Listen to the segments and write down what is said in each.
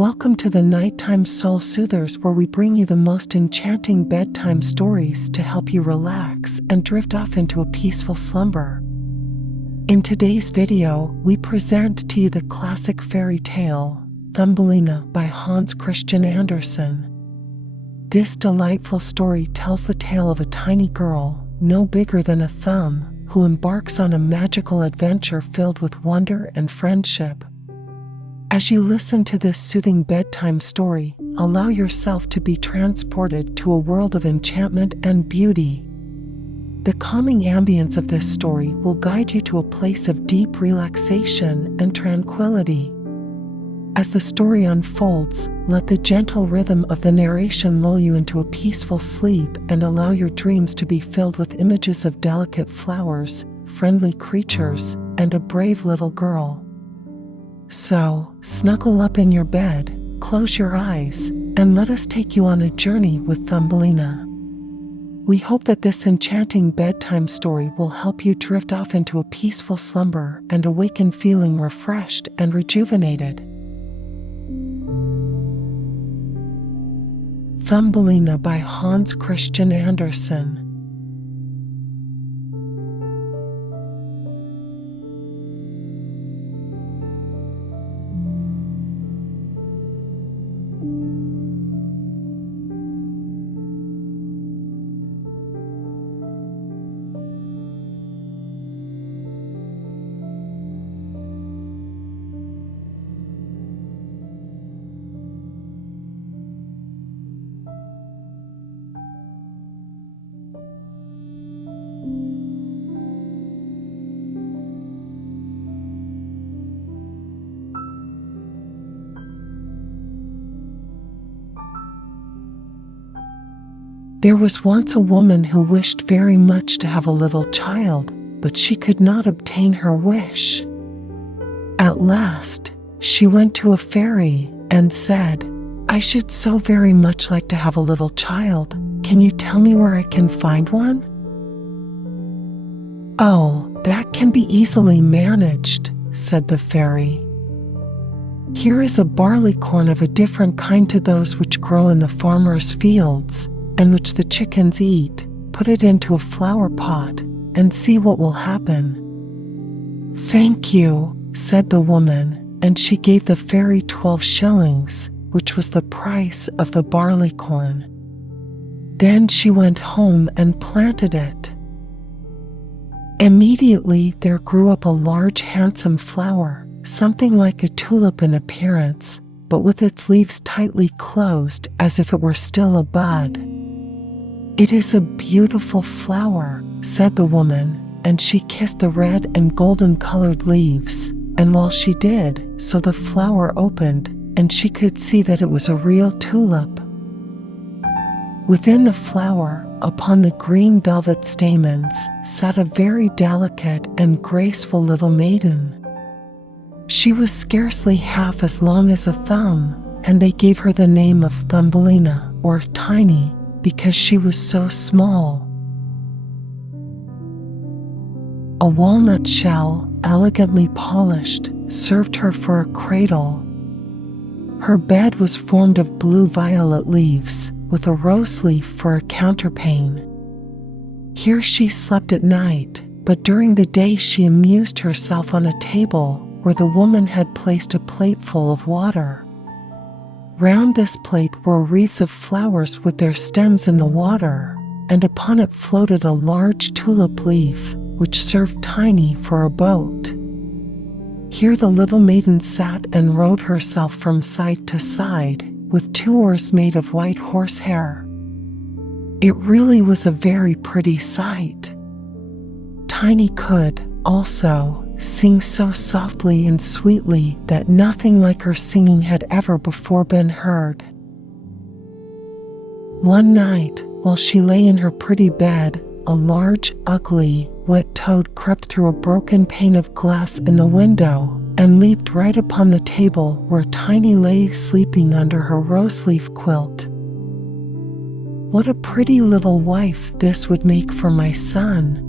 Welcome to the Nighttime Soul Soothers, where we bring you the most enchanting bedtime stories to help you relax and drift off into a peaceful slumber. In today's video, we present to you the classic fairy tale, Thumbelina by Hans Christian Andersen. This delightful story tells the tale of a tiny girl, no bigger than a thumb, who embarks on a magical adventure filled with wonder and friendship. As you listen to this soothing bedtime story, allow yourself to be transported to a world of enchantment and beauty. The calming ambience of this story will guide you to a place of deep relaxation and tranquility. As the story unfolds, let the gentle rhythm of the narration lull you into a peaceful sleep and allow your dreams to be filled with images of delicate flowers, friendly creatures, and a brave little girl. So, snuggle up in your bed, close your eyes, and let us take you on a journey with Thumbelina. We hope that this enchanting bedtime story will help you drift off into a peaceful slumber and awaken feeling refreshed and rejuvenated. Thumbelina by Hans Christian Andersen. There was once a woman who wished very much to have a little child, but she could not obtain her wish. At last, she went to a fairy and said, "I should so very much like to have a little child. Can you tell me where I can find one?" "Oh, that can be easily managed," said the fairy. "Here is a barley corn of a different kind to those which grow in the farmer's fields, and which the chickens eat. Put it into a flower pot and see what will happen." "Thank you," said the woman, and she gave the fairy 12 shillings, which was the price of the barley corn. Then she went home and planted it. Immediately there grew up a large handsome flower, something like a tulip in appearance, but with its leaves tightly closed as if it were still a bud. "It is a beautiful flower," said the woman, and she kissed the red and golden colored leaves, and while she did so the flower opened, and she could see that it was a real tulip. Within the flower, upon the green velvet stamens, sat a very delicate and graceful little maiden. She was scarcely half as long as a thumb, and they gave her the name of Thumbelina, or tiny, because she was so small. A walnut shell, elegantly polished, served her for a cradle. Her bed was formed of blue-violet leaves, with a rose leaf for a counterpane. Here she slept at night, but during the day she amused herself on a table where the woman had placed a plate full of water. Round this plate were wreaths of flowers with their stems in the water, and upon it floated a large tulip leaf, which served Tiny for a boat. Here the little maiden sat and rowed herself from side to side, with 2 oars made of white horsehair. It really was a very pretty sight. Tiny could, also, sing so softly and sweetly that nothing like her singing had ever before been heard. One night, while she lay in her pretty bed, a large, ugly, wet toad crept through a broken pane of glass in the window and leaped right upon the table where Tiny lay sleeping under her rose-leaf quilt. "What a pretty little wife this would make for my son,"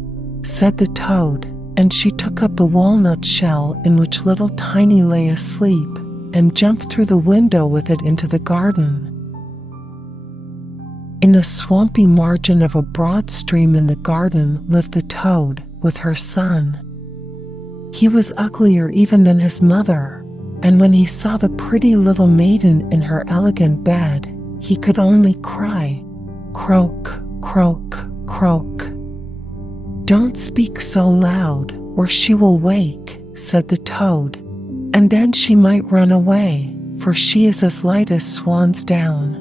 said the toad, and she took up the walnut shell in which little Tiny lay asleep, and jumped through the window with it into the garden. In the swampy margin of a broad stream in the garden lived the toad with her son. He was uglier even than his mother, and when he saw the pretty little maiden in her elegant bed, he could only cry, "Croak, croak, croak." "Don't speak so loud, or she will wake," said the toad, "and then she might run away, for she is as light as swan's down.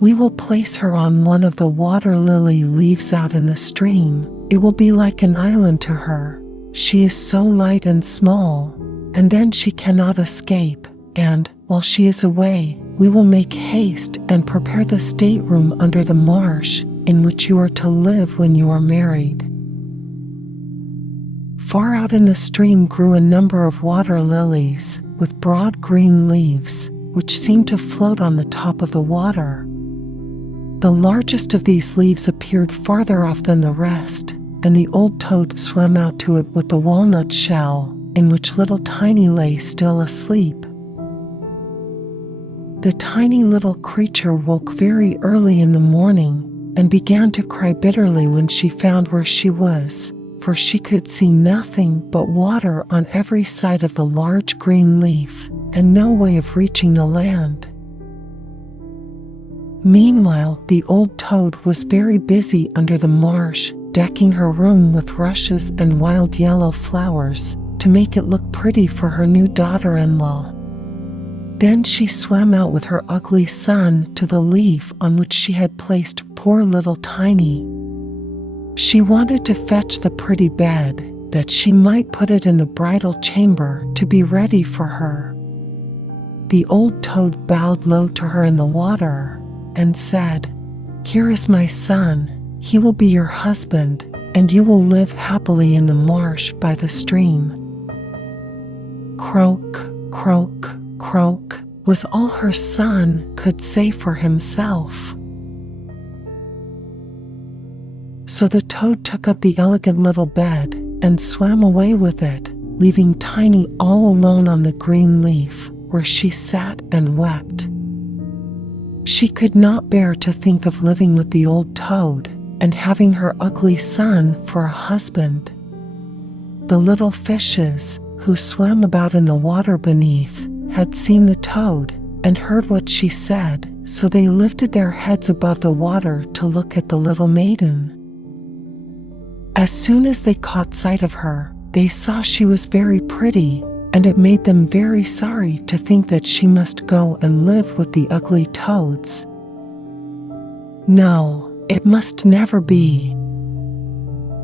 We will place her on one of the water lily leaves out in the stream. It will be like an island to her. She is so light and small, and then she cannot escape, and, while she is away, we will make haste and prepare the stateroom under the marsh, in which you are to live when you are married." Far out in the stream grew a number of water lilies, with broad green leaves, which seemed to float on the top of the water. The largest of these leaves appeared farther off than the rest, and the old toad swam out to it with the walnut shell, in which little Tiny lay still asleep. The tiny little creature woke very early in the morning, and began to cry bitterly when she found where she was, for she could see nothing but water on every side of the large green leaf, and no way of reaching the land. Meanwhile, the old toad was very busy under the marsh, decking her room with rushes and wild yellow flowers to make it look pretty for her new daughter-in-law. Then she swam out with her ugly son to the leaf on which she had placed poor little Tiny. She wanted to fetch the pretty bed, that she might put it in the bridal chamber to be ready for her. The old toad bowed low to her in the water, and said, "Here is my son. He will be your husband, and you will live happily in the marsh by the stream." "Croak, croak, croak," was all her son could say for himself. So the toad took up the elegant little bed and swam away with it, leaving Tiny all alone on the green leaf, where she sat and wept. She could not bear to think of living with the old toad and having her ugly son for a husband. The little fishes, who swam about in the water beneath, had seen the toad and heard what she said, so they lifted their heads above the water to look at the little maiden. As soon as they caught sight of her, they saw she was very pretty, and it made them very sorry to think that she must go and live with the ugly toads. No, it must never be.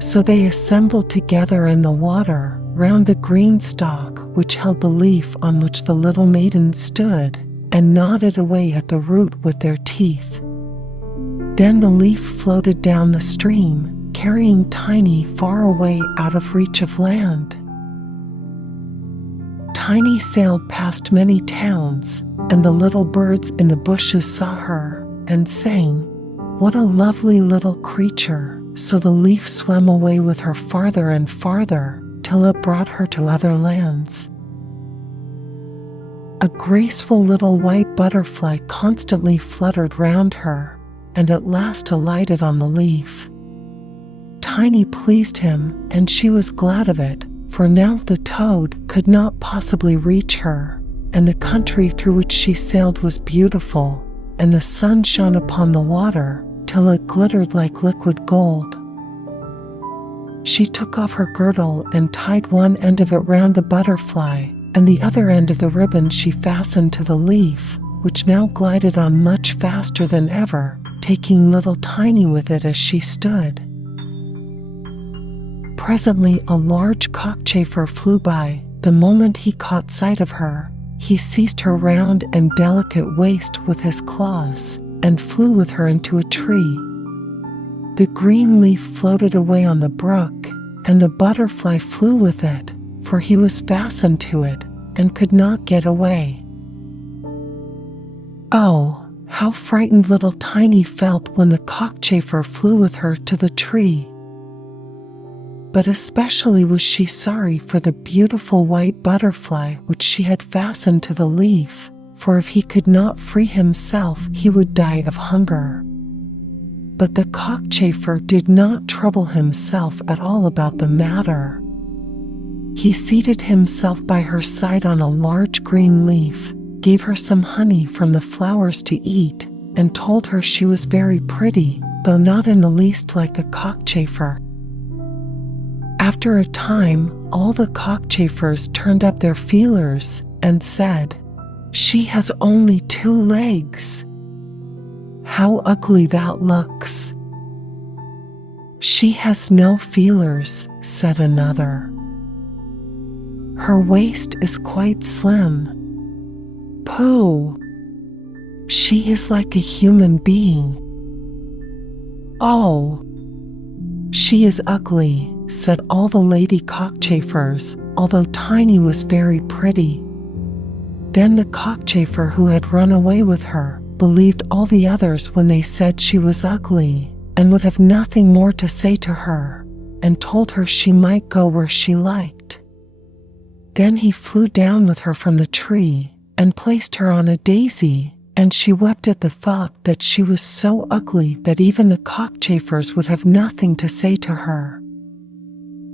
So they assembled together in the water round the green stalk which held the leaf on which the little maiden stood, and gnawed it away at the root with their teeth. Then the leaf floated down the stream, carrying Tiny far away out of reach of land. Tiny sailed past many towns, and the little birds in the bushes saw her and sang, "What a lovely little creature!" So the leaf swam away with her farther and farther, till it brought her to other lands. A graceful little white butterfly constantly fluttered round her, and at last alighted on the leaf. Tiny pleased him, and she was glad of it, for now the toad could not possibly reach her, and the country through which she sailed was beautiful, and the sun shone upon the water till it glittered like liquid gold. She took off her girdle and tied one end of it round the butterfly, and the other end of the ribbon she fastened to the leaf, which now glided on much faster than ever, taking little Tiny with it as she stood. Presently a large cockchafer flew by. The moment he caught sight of her, he seized her round and delicate waist with his claws, and flew with her into a tree. The green leaf floated away on the brook, and the butterfly flew with it, for he was fastened to it, and could not get away. Oh, how frightened little Tiny felt when the cockchafer flew with her to the tree. but especially was she sorry for the beautiful white butterfly which she had fastened to the leaf, for if he could not free himself, he would die of hunger. But the cockchafer did not trouble himself at all about the matter. He seated himself by her side on a large green leaf, gave her some honey from the flowers to eat, and told her she was very pretty, though not in the least like a cockchafer. After a time, all the cockchafers turned up their feelers and said, "She has only 2 legs. How ugly that looks." "She has no feelers," said another. "Her waist is quite slim." "Pooh! She is like a human being." "Oh, she is ugly," said all the lady cockchafers, although Tiny was very pretty. Then the cockchafer who had run away with her believed all the others when they said she was ugly, and would have nothing more to say to her, and told her she might go where she liked. Then he flew down with her from the tree, and placed her on a daisy, and she wept at the thought that she was so ugly that even the cockchafers would have nothing to say to her.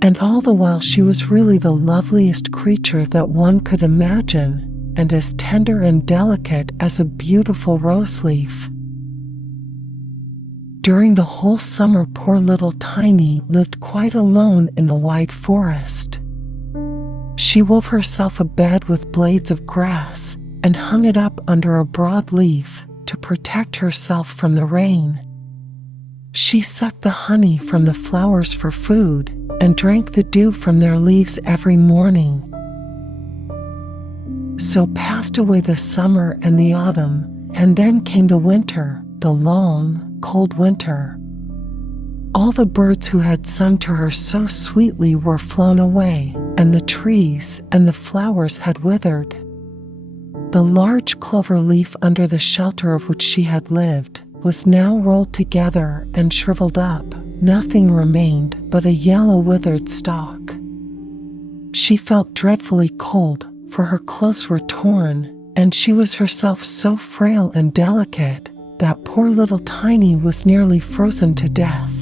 And all the while she was really the loveliest creature that one could imagine, and as tender and delicate as a beautiful rose leaf. During the whole summer, poor little Tiny lived quite alone in the wide forest. She wove herself a bed with blades of grass and hung it up under a broad leaf to protect herself from the rain. She sucked the honey from the flowers for food and drank the dew from their leaves every morning. So passed away the summer and the autumn, and then came the winter, the long, cold winter. All the birds who had sung to her so sweetly were flown away, and the trees and the flowers had withered. The large clover leaf under the shelter of which she had lived was now rolled together and shriveled up. Nothing remained but a yellow withered stalk. She felt dreadfully cold, for her clothes were torn, and she was herself so frail and delicate that poor little Tiny was nearly frozen to death.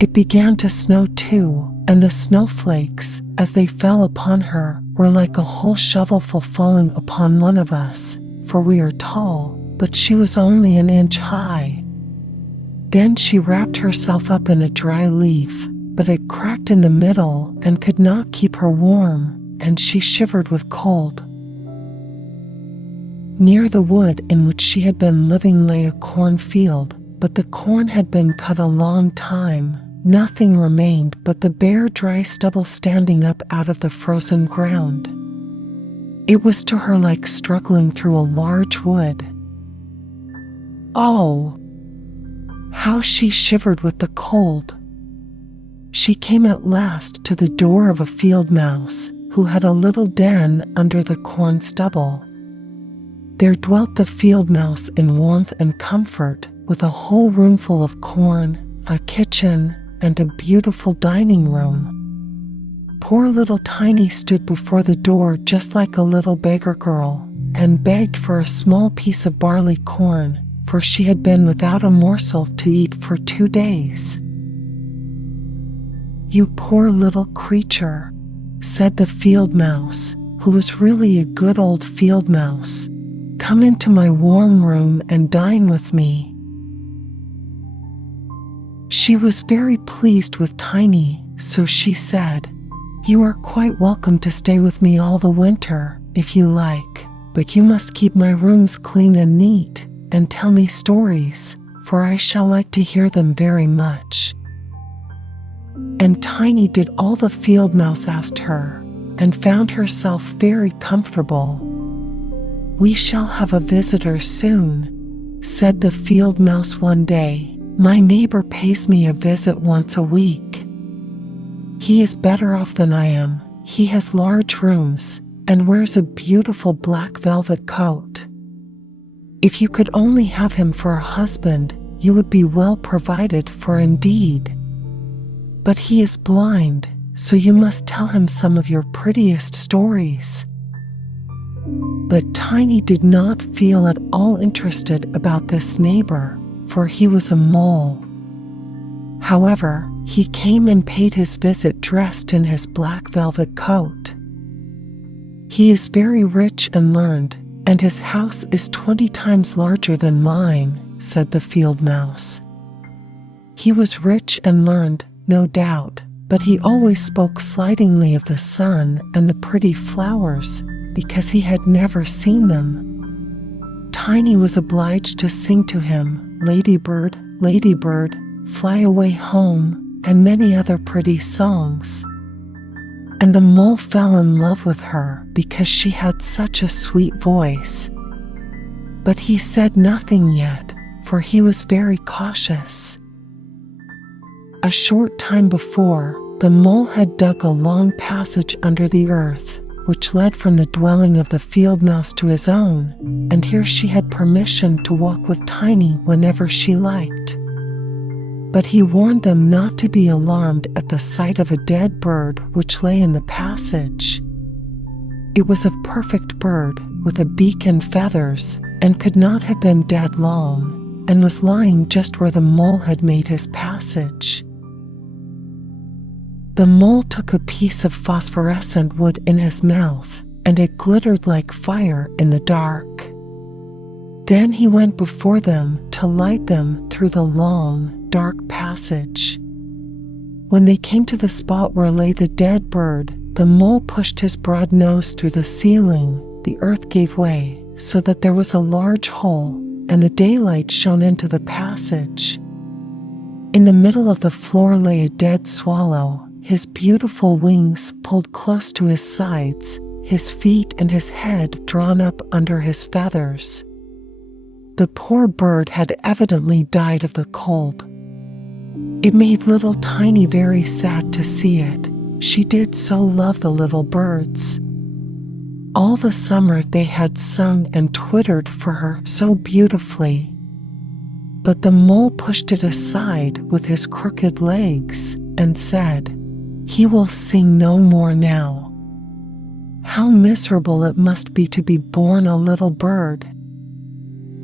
It began to snow too, and the snowflakes, as they fell upon her, were like a whole shovelful falling upon one of us, for we are tall, but she was only an inch high. Then she wrapped herself up in a dry leaf, but it cracked in the middle and could not keep her warm, and she shivered with cold. Near the wood in which she had been living lay a cornfield, but the corn had been cut a long time. Nothing remained but the bare dry stubble standing up out of the frozen ground. It was to her like struggling through a large wood. Oh, how she shivered with the cold! She came at last to the door of a field mouse, who had a little den under the corn stubble. There dwelt the field mouse in warmth and comfort, with a whole roomful of corn, a kitchen, and a beautiful dining room. Poor little Tiny stood before the door just like a little beggar girl, and begged for a small piece of barley corn, for she had been without a morsel to eat for 2 days. "You poor little creature," said the field mouse, who was really a good old field mouse, "come into my warm room and dine with me." She was very pleased with Tiny, so she said, "You are quite welcome to stay with me all the winter, if you like, but you must keep my rooms clean and neat, and tell me stories, for I shall like to hear them very much." And Tiny did all the field mouse asked her, and found herself very comfortable. "We shall have a visitor soon," said the field mouse one day. "My neighbor pays me a visit once a week. He is better off than I am. He has large rooms, and wears a beautiful black velvet coat. If you could only have him for a husband, you would be well provided for indeed." But he is blind, so you must tell him some of your prettiest stories." But Tiny did not feel at all interested about this neighbor, for he was a mole. However, he came and paid his visit dressed in his black velvet coat. "He is very rich and learned, and his house is 20 times larger than mine," said the field mouse. "He was rich and learned, no doubt, but he always spoke slightingly of the sun and the pretty flowers, because he had never seen them." Tiny was obliged to sing to him, "Ladybird, ladybird, fly away home," and many other pretty songs. And the mole fell in love with her because she had such a sweet voice. But he said nothing yet, for he was very cautious. A short time before, the mole had dug a long passage under the earth, which led from the dwelling of the field mouse to his own, and here she had permission to walk with Tiny whenever she liked. But he warned them not to be alarmed at the sight of a dead bird which lay in the passage. It was a perfect bird, with a beak and feathers, and could not have been dead long, and was lying just where the mole had made his passage. The mole took a piece of phosphorescent wood in his mouth, and it glittered like fire in the dark. Then he went before them to light them through the long, dark passage. When they came to the spot where lay the dead bird, the mole pushed his broad nose through the ceiling. The earth gave way, so that there was a large hole, and the daylight shone into the passage. In the middle of the floor lay a dead swallow, his beautiful wings pulled close to his sides, his feet and his head drawn up under his feathers. The poor bird had evidently died of the cold. It made little Tiny very sad to see it. She did so love the little birds. All the summer they had sung and twittered for her so beautifully. But the mole pushed it aside with his crooked legs and said, "He will sing no more now. How miserable it must be to be born a little bird.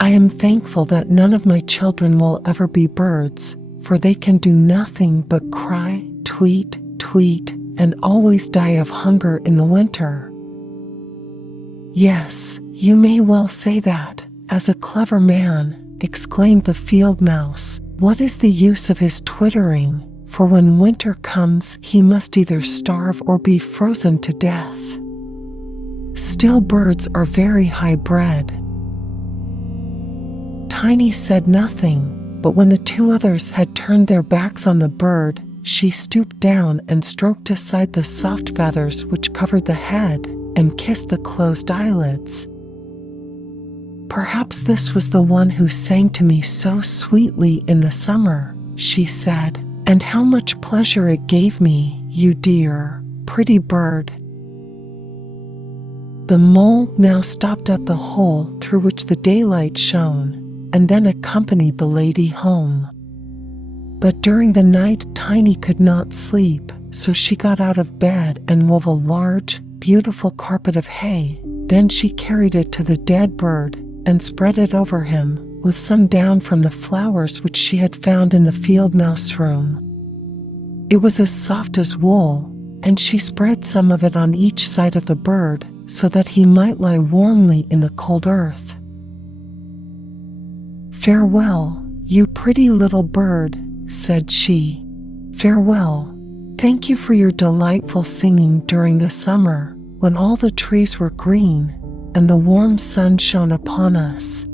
I am thankful that none of my children will ever be birds, for they can do nothing but cry, tweet, tweet, and always die of hunger in the winter." "Yes, you may well say that, as a clever man," exclaimed the field mouse. "What is the use of his twittering? For when winter comes, he must either starve or be frozen to death. Still, birds are very high-bred." Tiny said nothing, but when the two others had turned their backs on the bird, she stooped down and stroked aside the soft feathers which covered the head and kissed the closed eyelids. "Perhaps this was the one who sang to me so sweetly in the summer," she said, "and how much pleasure it gave me, you dear, pretty bird." The mole now stopped up the hole through which the daylight shone, and then accompanied the lady home. But during the night Tiny could not sleep, so she got out of bed and wove a large, beautiful carpet of hay. Then she carried it to the dead bird and spread it over him, with some down from the flowers which she had found in the field mouse room. It was as soft as wool, and she spread some of it on each side of the bird, so that he might lie warmly in the cold earth. "Farewell, you pretty little bird," said she. "Farewell. Thank you for your delightful singing during the summer, when all the trees were green, and the warm sun shone upon us."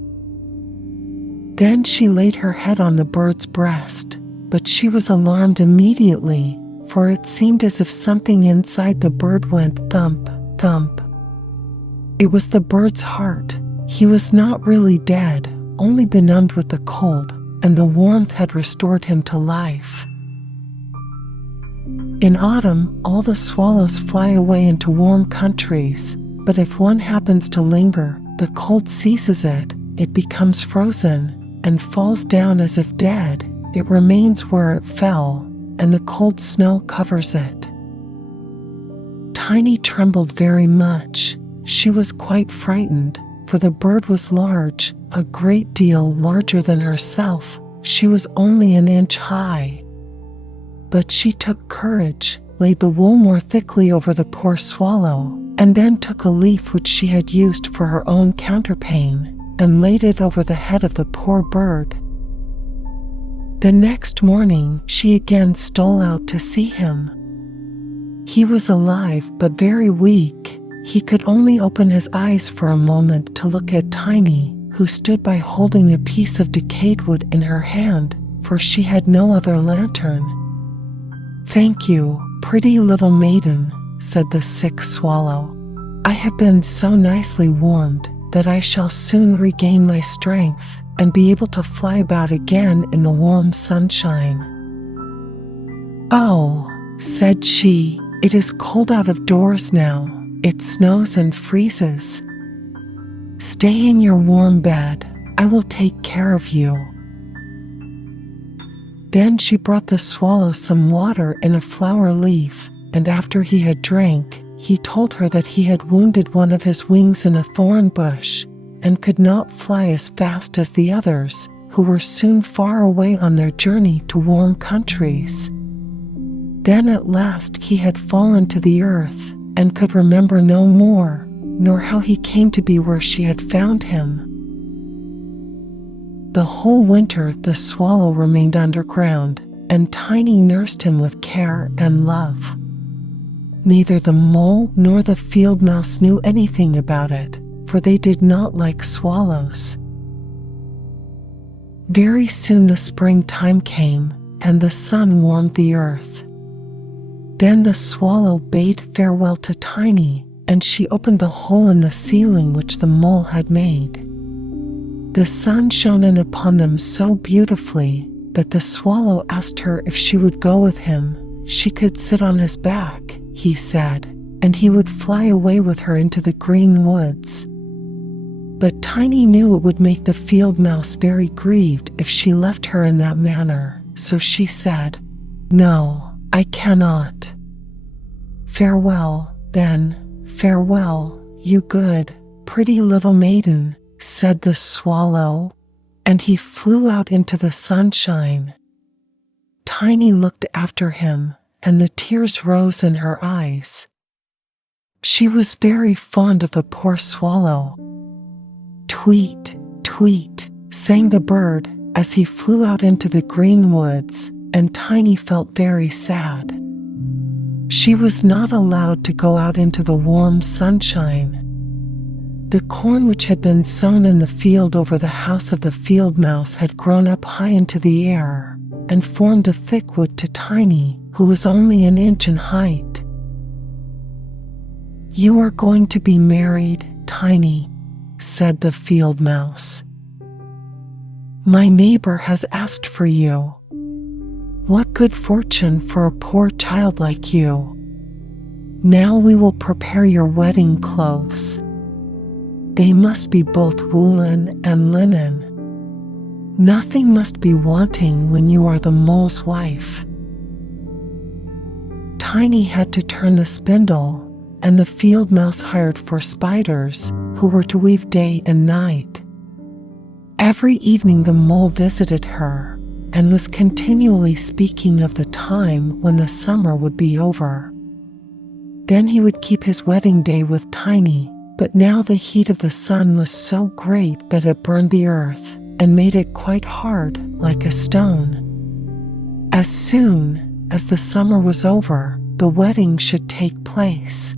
Then she laid her head on the bird's breast, but she was alarmed immediately, for it seemed as if something inside the bird went thump, thump. It was the bird's heart. He was not really dead, only benumbed with the cold, and the warmth had restored him to life. In autumn, all the swallows fly away into warm countries, but if one happens to linger, the cold seizes it, it becomes frozen, and falls down as if dead. It remains where it fell, and the cold snow covers it. Tiny trembled very much. She was quite frightened, for the bird was large, a great deal larger than herself. She was only an inch high. But she took courage, laid the wool more thickly over the poor swallow, and then took a leaf which she had used for her own counterpane, and laid it over the head of the poor bird. The next morning she again stole out to see him. He was alive but very weak. He could only open his eyes for a moment to look at Tiny, who stood by holding a piece of decayed wood in her hand, for she had no other lantern. "Thank you, pretty little maiden," said the sick swallow. "I have been so nicely warmed that I shall soon regain my strength and be able to fly about again in the warm sunshine." "Oh," said she, "it is cold out of doors now. It snows and freezes. Stay in your warm bed. I will take care of you." Then she brought the swallow some water in a flower leaf, and after he had drank, he told her that he had wounded one of his wings in a thorn bush, and could not fly as fast as the others, who were soon far away on their journey to warm countries. Then at last he had fallen to the earth, and could remember no more, nor how he came to be where she had found him. The whole winter the swallow remained underground, and Tiny nursed him with care and love. Neither the mole nor the field mouse knew anything about it, for they did not like swallows. Very soon the springtime came, and the sun warmed the earth. Then the swallow bade farewell to Tiny, and she opened the hole in the ceiling which the mole had made. The sun shone in upon them so beautifully that the swallow asked her if she would go with him. She could sit on his back, he said, and he would fly away with her into the green woods. But Tiny knew it would make the field mouse very grieved if she left her in that manner, so she said, "No, I cannot." "Farewell, then, farewell, you good, pretty little maiden," said the swallow, and he flew out into the sunshine. Tiny looked after him, and the tears rose in her eyes. She was very fond of the poor swallow. "Tweet, tweet," sang the bird as he flew out into the green woods, and Tiny felt very sad. She was not allowed to go out into the warm sunshine. The corn which had been sown in the field over the house of the field mouse had grown up high into the air, and formed a thick wood to Tiny, who was only an inch in height. "You are going to be married, Tiny," said the field mouse. "My neighbor has asked for you. What good fortune for a poor child like you. Now we will prepare your wedding clothes. They must be both woolen and linen. Nothing must be wanting when you are the mole's wife." Tiny had to turn the spindle, and the field mouse hired 4 spiders, who were to weave day and night. Every evening the mole visited her, and was continually speaking of the time when the summer would be over. Then he would keep his wedding day with Tiny, but now the heat of the sun was so great that it burned the earth, and made it quite hard, like a stone. As soon as the summer was over, the wedding should take place.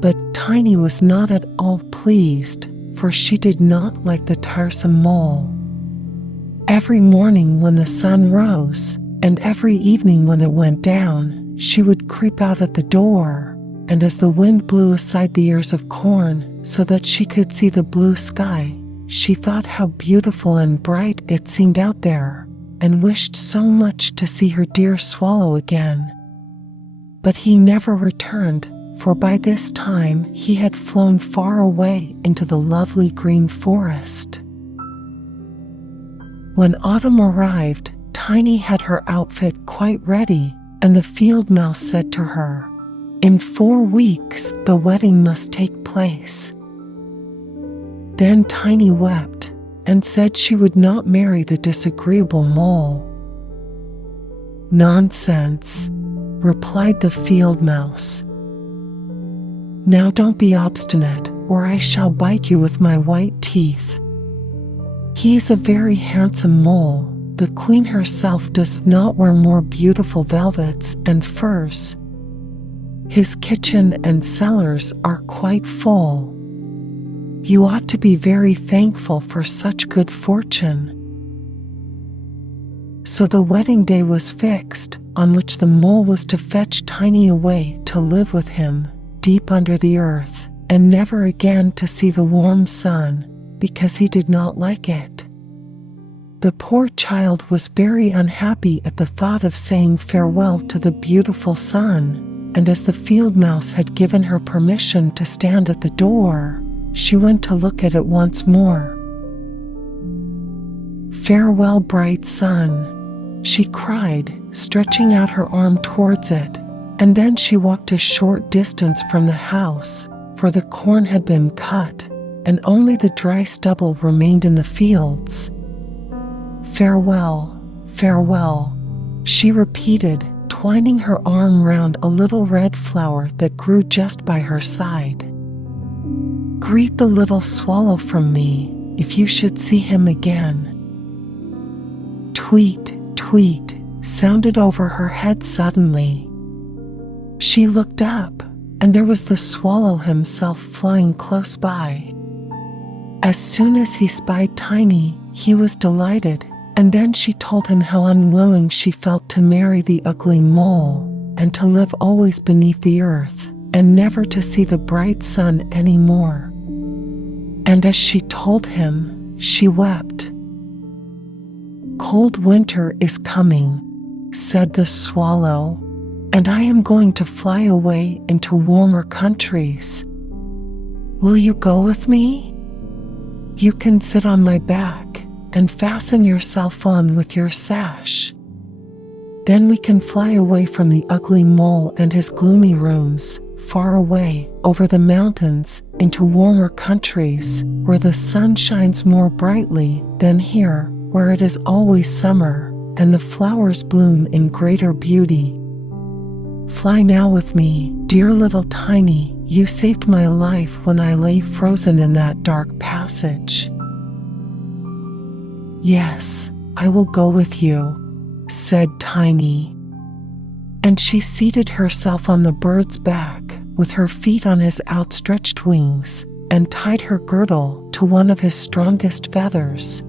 But Tiny was not at all pleased, for she did not like the tiresome mole. Every morning when the sun rose, and every evening when it went down, she would creep out at the door, and as the wind blew aside the ears of corn so that she could see the blue sky, she thought how beautiful and bright it seemed out there, and wished so much to see her dear swallow again. But he never returned, for by this time he had flown far away into the lovely green forest. When autumn arrived, Tiny had her outfit quite ready, and the field mouse said to her, "In 4 weeks, the wedding must take place." Then Tiny wept and said she would not marry the disagreeable mole. "Nonsense," replied the field mouse. "Now don't be obstinate, or I shall bite you with my white teeth. He is a very handsome mole. The queen herself does not wear more beautiful velvets and furs. His kitchen and cellars are quite full. You ought to be very thankful for such good fortune." So the wedding day was fixed, on which the mole was to fetch Tiny away to live with him, deep under the earth, and never again to see the warm sun, because he did not like it. The poor child was very unhappy at the thought of saying farewell to the beautiful sun, and as the field mouse had given her permission to stand at the door, she went to look at it once more. "Farewell, bright sun," she cried, stretching out her arm towards it, and then she walked a short distance from the house, for the corn had been cut, and only the dry stubble remained in the fields. "Farewell, farewell," she repeated, twining her arm round a little red flower that grew just by her side. "Greet the little swallow from me, if you should see him again." Tweet, tweet, sounded over her head suddenly. She looked up, and there was the swallow himself flying close by. As soon as he spied Tiny, he was delighted, and then she told him how unwilling she felt to marry the ugly mole, and to live always beneath the earth, and never to see the bright sun any more. And as she told him, she wept. "Cold winter is coming," said the swallow, "and I am going to fly away into warmer countries. Will you go with me? You can sit on my back and fasten yourself on with your sash. Then we can fly away from the ugly mole and his gloomy rooms, far away over the mountains into warmer countries where the sun shines more brightly than here, where it is always summer and the flowers bloom in greater beauty. Fly now with me, dear little Tiny. You saved my life when I lay frozen in that dark passage." "Yes, I will go with you," said Tiny. And she seated herself on the bird's back, with her feet on his outstretched wings, and tied her girdle to one of his strongest feathers.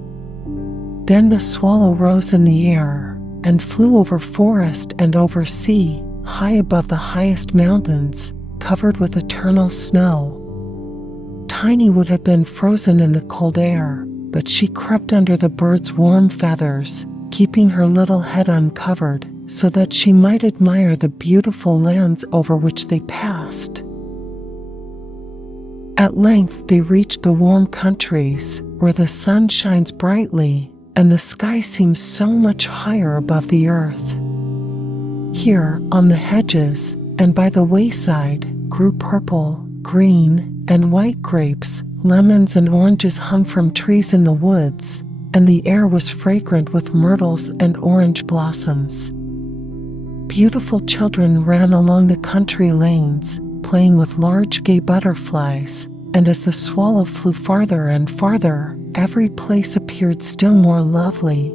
Then the swallow rose in the air, and flew over forest and over sea, high above the highest mountains, covered with eternal snow. Tiny would have been frozen in the cold air, but she crept under the bird's warm feathers, keeping her little head uncovered, so that she might admire the beautiful lands over which they passed. At length they reached the warm countries, where the sun shines brightly, and the sky seems so much higher above the earth. Here, on the hedges, and by the wayside, grew purple, green, and white grapes, lemons and oranges hung from trees in the woods, and the air was fragrant with myrtles and orange blossoms. Beautiful children ran along the country lanes, playing with large gay butterflies, and as the swallow flew farther and farther, every place appeared still more lovely.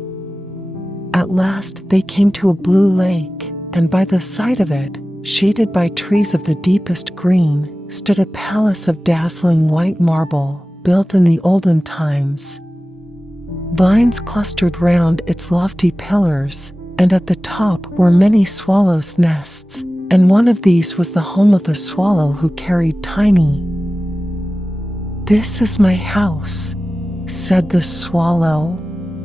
At last they came to a blue lake, and by the side of it, shaded by trees of the deepest green, stood a palace of dazzling white marble, built in the olden times. Vines clustered round its lofty pillars, and at the top were many swallows' nests, and one of these was the home of the swallow who carried Tiny. "This is my house," said the swallow,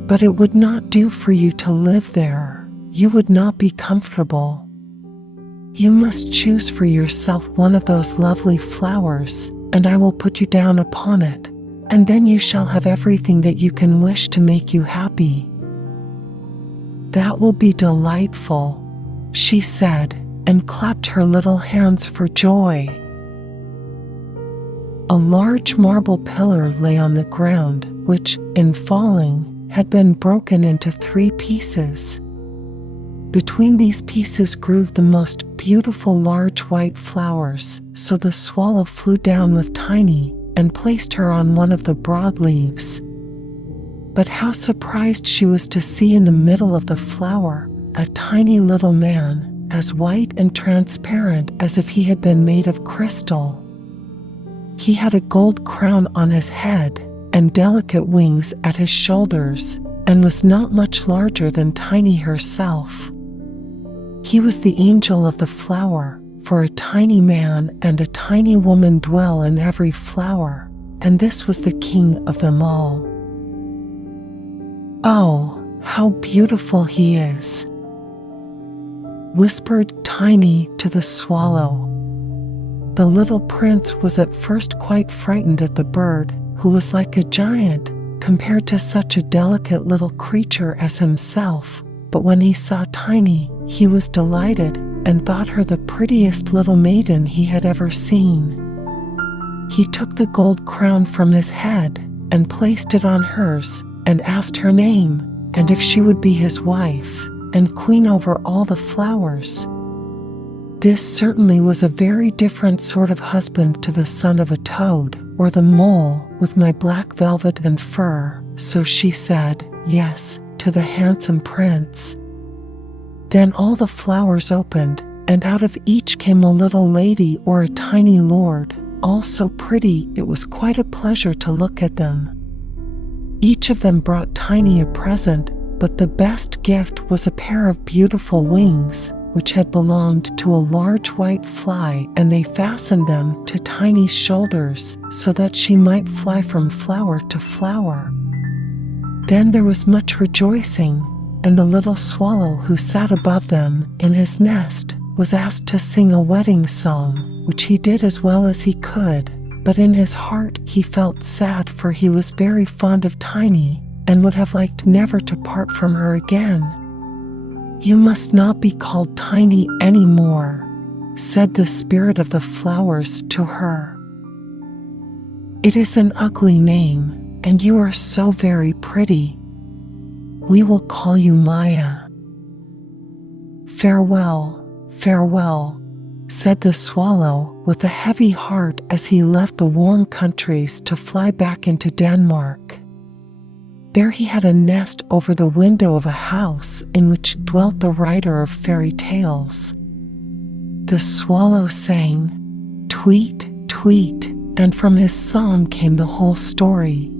"but it would not do for you to live there. You would not be comfortable. You must choose for yourself one of those lovely flowers, and I will put you down upon it, and then you shall have everything that you can wish to make you happy." "That will be delightful," she said, and clapped her little hands for joy. A large marble pillar lay on the ground, which, in falling, had been broken into 3 pieces. Between these pieces grew the most beautiful large white flowers, so the swallow flew down with Tiny and placed her on one of the broad leaves. But how surprised she was to see in the middle of the flower a tiny little man, as white and transparent as if he had been made of crystal. He had a gold crown on his head and delicate wings at his shoulders, and was not much larger than Tiny herself. He was the angel of the flower, for a tiny man and a tiny woman dwell in every flower, and this was the king of them all. "Oh, how beautiful he is," whispered Tiny to the swallow. The little prince was at first quite frightened at the bird, who was like a giant compared to such a delicate little creature as himself, but when he saw Tiny, he was delighted and thought her the prettiest little maiden he had ever seen. He took the gold crown from his head and placed it on hers, and asked her name, and if she would be his wife and queen over all the flowers. This certainly was a very different sort of husband to the son of a toad, or the mole with my black velvet and fur, so she said yes to the handsome prince. Then all the flowers opened, and out of each came a little lady or a tiny lord, all so pretty it was quite a pleasure to look at them. Each of them brought Tiny a present, but the best gift was a pair of beautiful wings, which had belonged to a large white fly, and they fastened them to Tiny's shoulders so that she might fly from flower to flower. Then there was much rejoicing, and the little swallow who sat above them in his nest was asked to sing a wedding song, which he did as well as he could, but in his heart he felt sad, for he was very fond of Tiny and would have liked never to part from her again. "You must not be called Tiny any more," said the spirit of the flowers to her. "It is an ugly name, and you are so very pretty. We will call you Maya." "Farewell, farewell," said the swallow with a heavy heart as he left the warm countries to fly back into Denmark. There he had a nest over the window of a house in which dwelt the writer of fairy tales. The swallow sang, "Tweet, tweet," and from his song came the whole story.